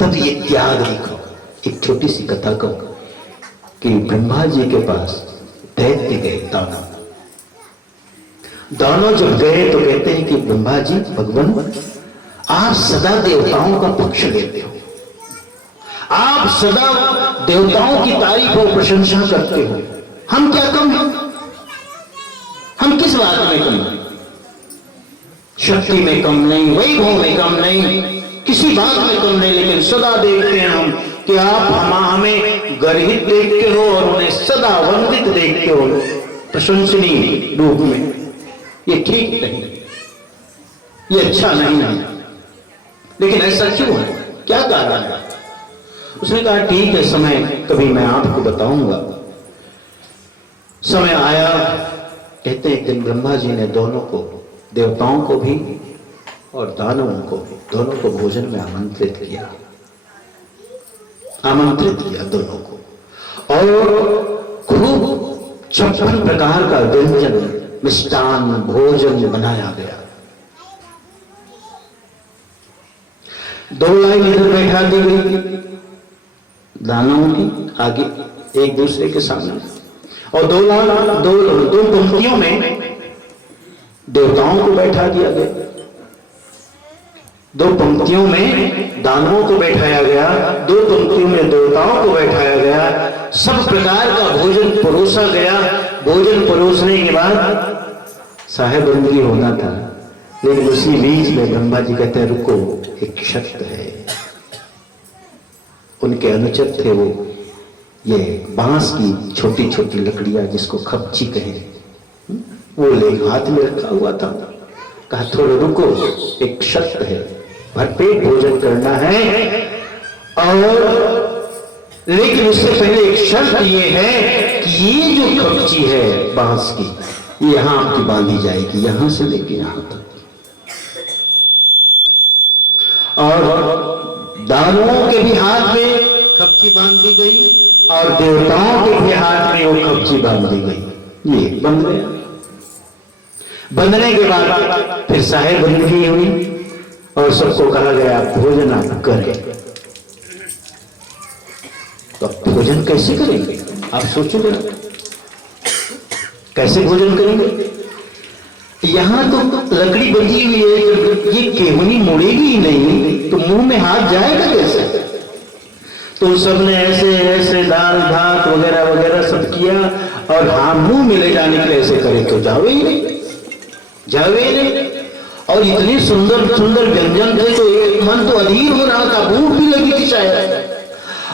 तब ये त्याग दिखाओ। एक छोटी सी कथा कहूं कि ब्रह्मा जी के पास दैत्य गए दानव। दानव जब गए तो कहते हैं कि ब्रह्मा जी, भगवान आप सदा देवताओं का पक्ष लेते हो, आप सदा देवताओं की तारीफ और प्रशंसा करते हो, हम क्या कम हैं? हम किस बात में कम हैं? शक्ति में कम नहीं, वैभव में कम नहीं, किसी बात में कम नहीं, लेकिन सदा देखते हैं हम कि आप हमें गर्वित देखते हो और उन्हें सदा वंदित देखते हो प्रशंसनीय रूप में। ये ठीक नहीं, ये अच्छा नहीं है। लेकिन ऐसा क्यों है, क्या कारण है? उसने कहा ठीक है, समय कभी मैं आपको बताऊंगा। समय आया, कहते हैं एक दिन ब्रह्मा जी ने दोनों को, देवताओं को भी और दानवों को भी, दोनों को भोजन में आमंत्रित किया दोनों को, और खूब 56 प्रकार का व्यंजन, मिष्टान भोजन बनाया गया। 2 लाइन इधर बैठा दी गई दानवों की आगे एक दूसरे के सामने, और 2 पंक्तियों में देवताओं को बैठा दिया गया। 2 पंक्तियों में दानवों को बैठाया गया, 2 पंक्तियों में देवताओं को बैठाया गया। सब प्रकार का भोजन परोसा गया। भोजन परोसने के बाद साहेबंदी होना था, लेकिन उसी बीच में ब्रह्मा जी कहते हैं रुको, एक शर्त है। उनके अनुचर थे वो ये बांस की छोटी छोटी लकड़ियां जिसको खपची कहे, वो ले हाथ में रखा हुआ था। कहा थोड़ा रुको, एक शर्त है, भरपेट भोजन करना है, और लेकिन उससे पहले एक शर्त ये है कि ये जो खपची है बांस की, ये यहां आपकी बांधी जाएगी, यहां से लेके यहां तक। और दानवों के भी हाथ में खपची बांध दी गई और देवताओं के भी हाथ में वो खपची बांध दी गई। ये बंध गया। बंधने के बाद फिर साहेबंदी हुई और सबको कहा गया भोजन आप करें। तो भोजन कैसे करेंगे, आप सोचोगे कैसे भोजन करेंगे? यहां तो लकड़ी बंधी हुई है, ये केवनी मुड़ेगी ही नहीं, तो मुंह में हाथ जाएगा कैसे? तो सबने ऐसे ऐसे दाल भात वगैरह वगैरह सब किया, और हाँ मुंह में ले जाने के लिए ऐसे करे तो जावे ही नहीं। और इतनी सुंदर सुंदर व्यंजन थे तो एक मन तो अधीर हो रहा था, भूख भी लगी थी शायद।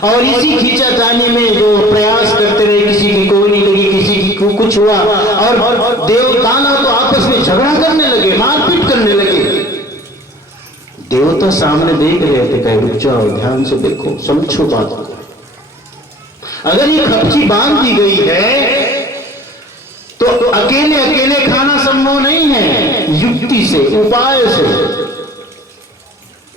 और इसी खींचातानी में जो प्रयास करते रहे, किसी की कोई नहीं लगी, किसी की कुछ हुआ, और देवताना तो आपस में झगड़ा करने लगे, मारपीट करने लगे। देवता सामने देख रहे थे, कहे रुक जाओ, ध्यान से देखो, समझो बात को। अगर ये खपची बांध दी गई है तो अकेले अकेले खाना संभव नहीं है, युक्ति से, उपाय से।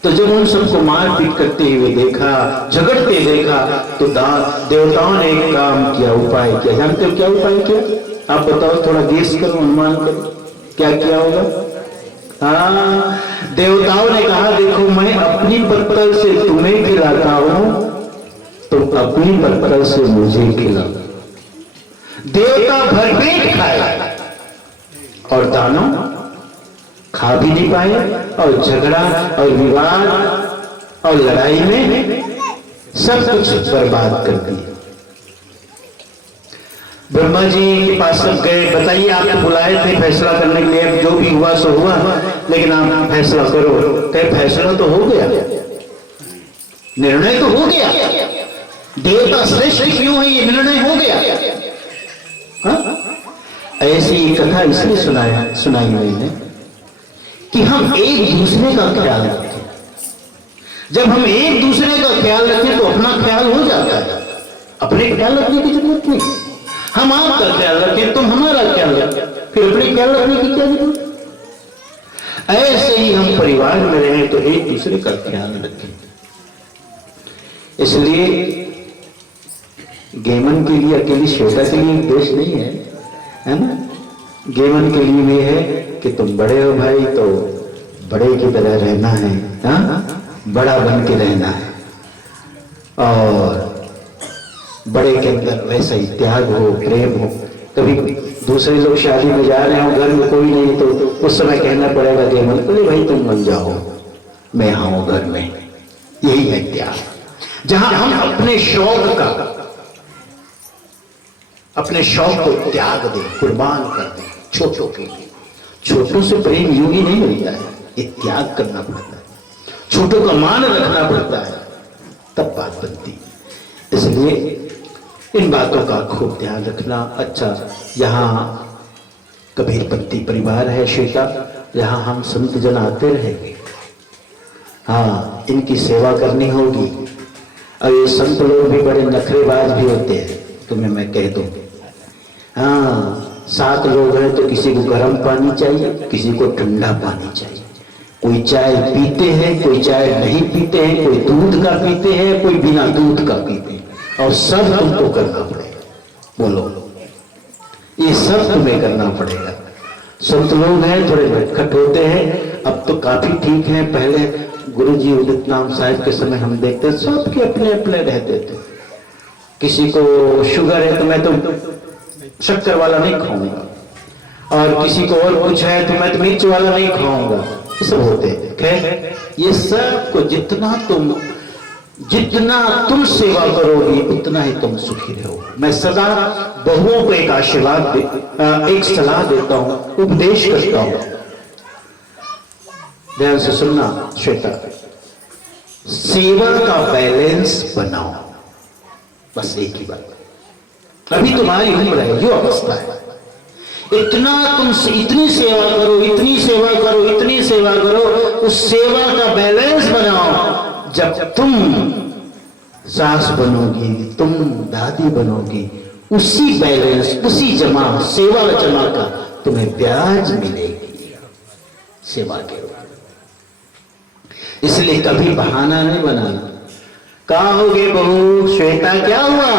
तो जब उन सबको मारपीट करते हुए देखा, झगड़ते देखा, तो देवताओं ने एक काम किया, उपाय किया। जानते हो क्या उपाय किया? आप बताओ, थोड़ा गेस करो, अनुमान करो, क्या किया होगा? हाँ, देवताओं ने कहा देखो मैं अपनी पत्तल से तुम्हें खिलाता हूं, तुम अपनी पत्तल से मुझे खिलाओ। देवता भरपेट खाए और दानव खा भी नहीं पाए, और झगड़ा और विवाद और लड़ाई में सब कुछ बर्बाद कर दिया। ब्रह्मा जी के पास सब गए, बताइए आपको बुलाए थे फैसला करने के लिए, जो भी हुआ सो हुआ, लेकिन आप फैसला करो। कहे फैसला तो हो गया, निर्णय तो हो गया, देवता श्रेष्ठ क्यों है, ये निर्णय हो गया। ऐसी कथा इसलिए सुनाई मैंने कि हम एक दूसरे का ख्याल रखें। जब हम एक दूसरे का ख्याल रखें तो अपना ख्याल हो जाता है, अपने ख्याल रखने की जरूरत नहीं। हम आपका ख्याल रखें, तुम हमारा ख्याल रखें, फिर अपने ख्याल रखने की क्या जरूरत? ऐसे ही हम परिवार में रहें तो एक दूसरे का ख्याल रखें। इसलिए गेमन के लिए अकेली श्वेता के लिए देश नहीं है ना? गेमन के लिए भी है कि तुम बड़े हो भाई तो बड़े की तरह रहना है, हाँ, बड़ा बन के रहना है, और बड़े के अंदर वैसा ही त्याग हो, प्रेम हो। कभी दूसरे लोग शादी में जा रहे हो, घर में कोई नहीं, तो उस समय कहना पड़ेगा कि मन बोले भाई तुम बन जाओ, मैं आऊं घर में। यही है त्याग, जहां हम अपने शौक को त्याग दें, कुर्बान कर दें छोटों के लिए। छोटों से प्रेम यूं ही नहीं मिलता है, ये त्याग करना पड़ता है, छोटों का मान रखना पड़ता है, तब बात बनती है। इसलिए इन बातों का खूब ध्यान रखना। अच्छा, यहाँ कबीरपंथी परिवार है श्वेता, यहाँ हम संत जन आते रहेंगे, हाँ, इनकी सेवा करनी होगी। और ये संत लोग भी बड़े नखरेबाज भी होते हैं, तुम्हें मैं कह दूं। हाँ, 7 लोग हैं तो किसी को गर्म पानी चाहिए, किसी को ठंडा पानी चाहिए। कोई चाय पीते हैं, कोई चाय नहीं पीते हैं, कोई दूध का पीते हैं, कोई बिना दूध का पीते हैं, और सब तुमको करना पड़ेगा। बोलो, ये सब तुम्हें करना पड़ेगा। संत लोग हैं थोड़े नटखट होते हैं, अब तो काफी ठीक है। पहले गुरुजी उदित नाम साहिब के समय हम देखते सबके अपने अपने रहते थे। किसी को शुगर है तो मैं तो शक्कर वाला नहीं खाऊंगा, और किसी को और कुछ है तो मैं तो मिर्च वाला नहीं खाऊंगा, ये सब होते हैं। खैर, ये सब को जितना तुम सेवा करोगी उतना ही तुम सुखी रहोगे। मैं सदा बहुओं को एक आशीर्वाद एक सलाह देता हूं, उपदेश करता हूं, ध्यान से सुनना श्वेता। सेवा का बैलेंस बनाओ, बस एक ही बात। अभी तुम्हारी उम्र है, जो अवस्था है, इतना तुमसे इतनी सेवा करो, इतनी सेवा करो, इतनी सेवा करो, उस सेवा का बैलेंस बनाओ। जब तुम सास बनोगी, तुम दादी बनोगी, उसी बैलेंस, उसी जमा, सेवा जमा का तुम्हें ब्याज मिलेगी सेवा के ऊपर। इसलिए कभी बहाना नहीं बनाना। कहा होगे बहू श्वेता क्या हुआ?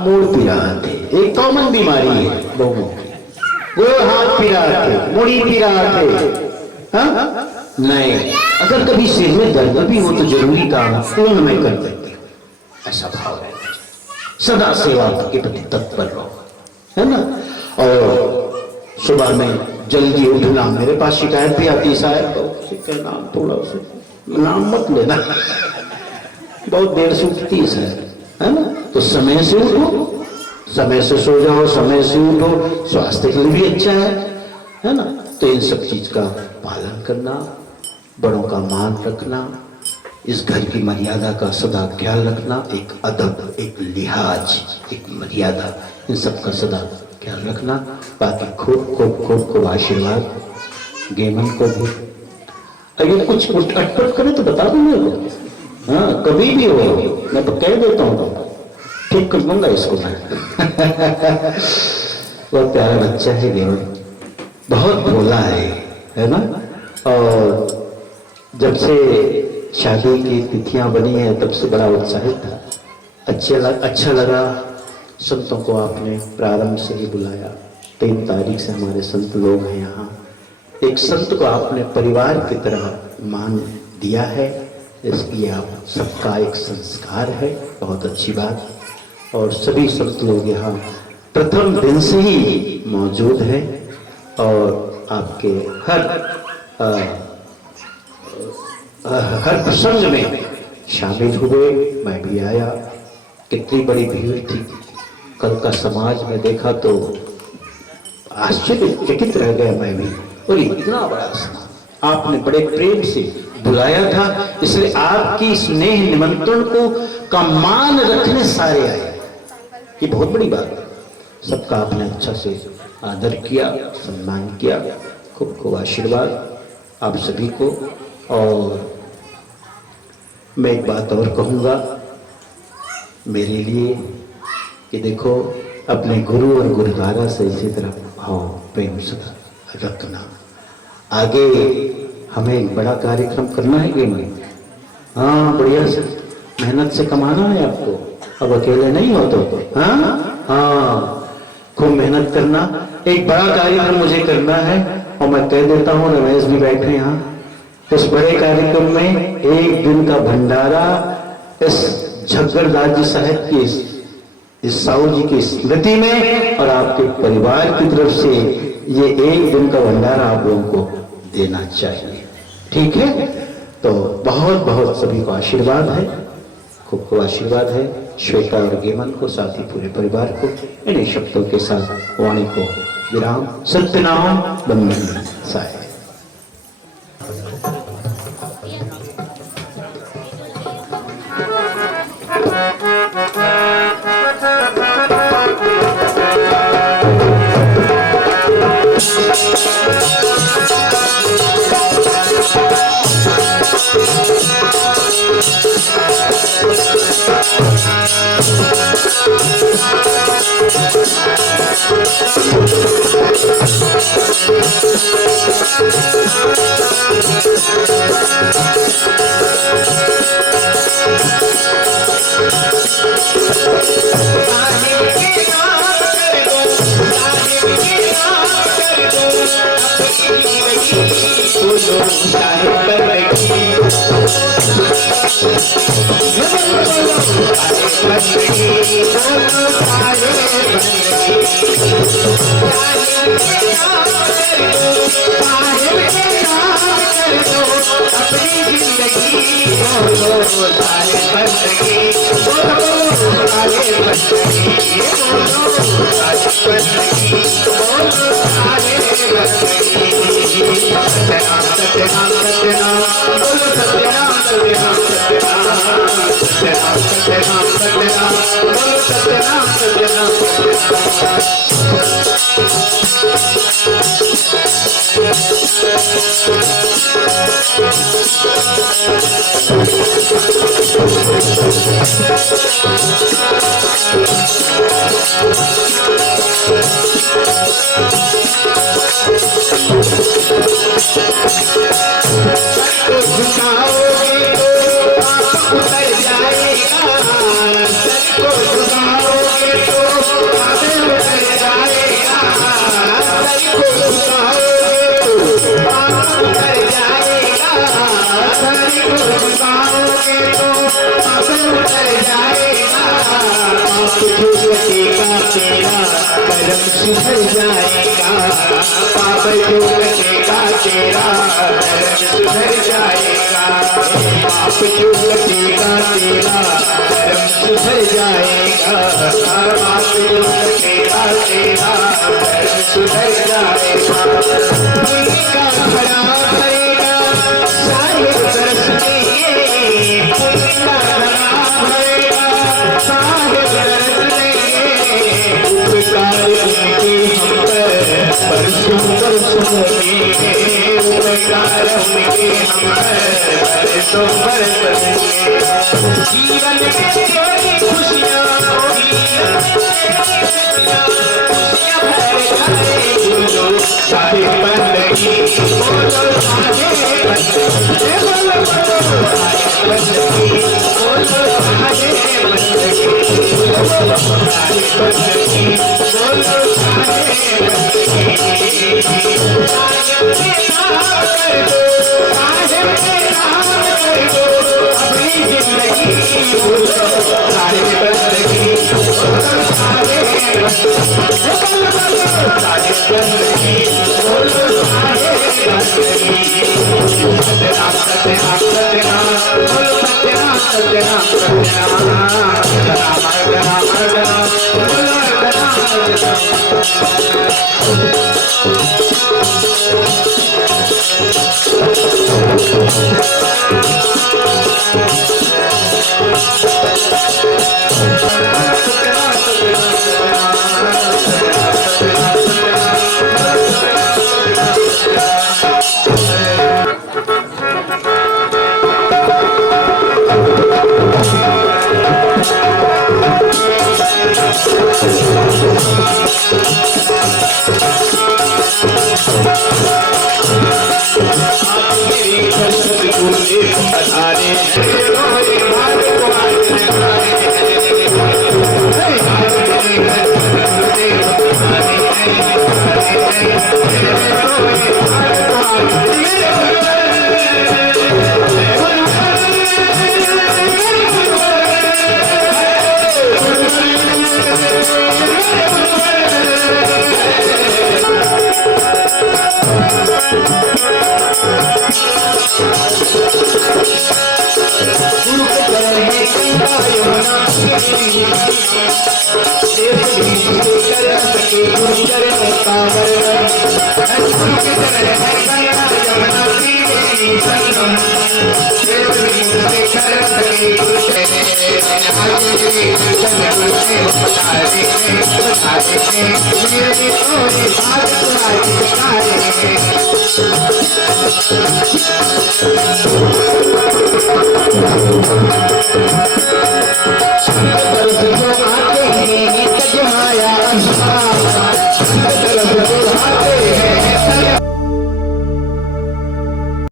मूड पी रहा थे, एक कॉमन बीमारी है बहू, वो हाथ पी रहा थे, मुड़ी पी रहा थे, हाँ? नहीं, अगर कभी सिर में दर्द भी हो तो जरूरी काम पूर्ण में कर देते, ऐसा भाव है। सदा सेवा के प्रति तत्पर रहो, है ना? और सुबह में जल्दी उठना। मेरे पास शिकायत भी आती है, साहब तो नाम थोड़ा उसे नाम मत लेना, बहुत देर से उठती है सर, है ना? तो समय से उठो, समय से सो जाओ, समय से उठो, स्वास्थ्य के लिए भी अच्छा है ना? तो इन सब चीज का पालन करना, बड़ों का मान रखना, इस घर की मर्यादा का सदा ख्याल रखना, एक अदब, एक लिहाज, एक मर्यादा, इन सब का सदा ख्याल रखना। बाकी खूब खूब खूब खूब आशीर्वाद गेमन को भी। अगर कुछ अटपट करे तो बता दो मेरे को, हाँ, कभी भी हो, मैं तो कह देता हूँ, ठीक कर दूंगा इसको मैं। बहुत प्यारा बच्चा है गेमन, बहुत भोला है ना? और जब से शादी की तिथियां बनी है तब से बड़ा उत्साहित था। अच्छा लगा, संतों को आपने प्रारंभ से ही बुलाया। 3 तारीख से हमारे संत लोग हैं यहाँ। एक संत को आपने परिवार की तरह मान दिया है, इसलिए आप सबका एक संस्कार है, बहुत अच्छी बात। और सभी संत लोग यहाँ प्रथम दिन से ही मौजूद हैं और आपके हर प्रसंग में शामिल हुए। मैं भी आया, कितनी बड़ी भीड़ थी कल का समाज में देखा तो आश्चर्यचकित रह गया मैं भी। और इतना बड़ा समाज आपने बड़े प्रेम से बुलाया था, इसलिए आपकी स्नेह निमंत्रण को का मान रखने सारे आए, ये बहुत बड़ी बात है। सबका आपने अच्छा से आदर किया, सम्मान किया, खूब खूब आशीर्वाद आप सभी को। और मैं एक बात और कहूँगा मेरे लिए कि देखो, अपने गुरु और गुरुद्वारा से इसी तरह भाव प्रेम सदा रखना। आगे हमें एक बड़ा कार्यक्रम करना है कि नहीं? हाँ, बढ़िया से मेहनत से कमाना है आपको, अब अकेले नहीं हो तो हाँ हाँ खूब मेहनत करना। एक बड़ा कार्यक्रम मुझे करना है और मैं कह देता हूँ, रमेश भी बैठे यहाँ, उस बड़े कार्यक्रम में एक दिन का भंडारा इस झग्गरदास जी साहब की इस साहू जी की स्मृति में और आपके परिवार की तरफ से ये एक दिन का भंडारा आप लोगों को देना चाहिए, ठीक है? तो बहुत बहुत सभी को आशीर्वाद है, खूब खूब आशीर्वाद है श्वेता और गेमन को, साथ ही पूरे परिवार को। इन्हीं शब्दों के साथ वाणी को विराम। सत्यनाम बंदन साहेब। अरे Thank you.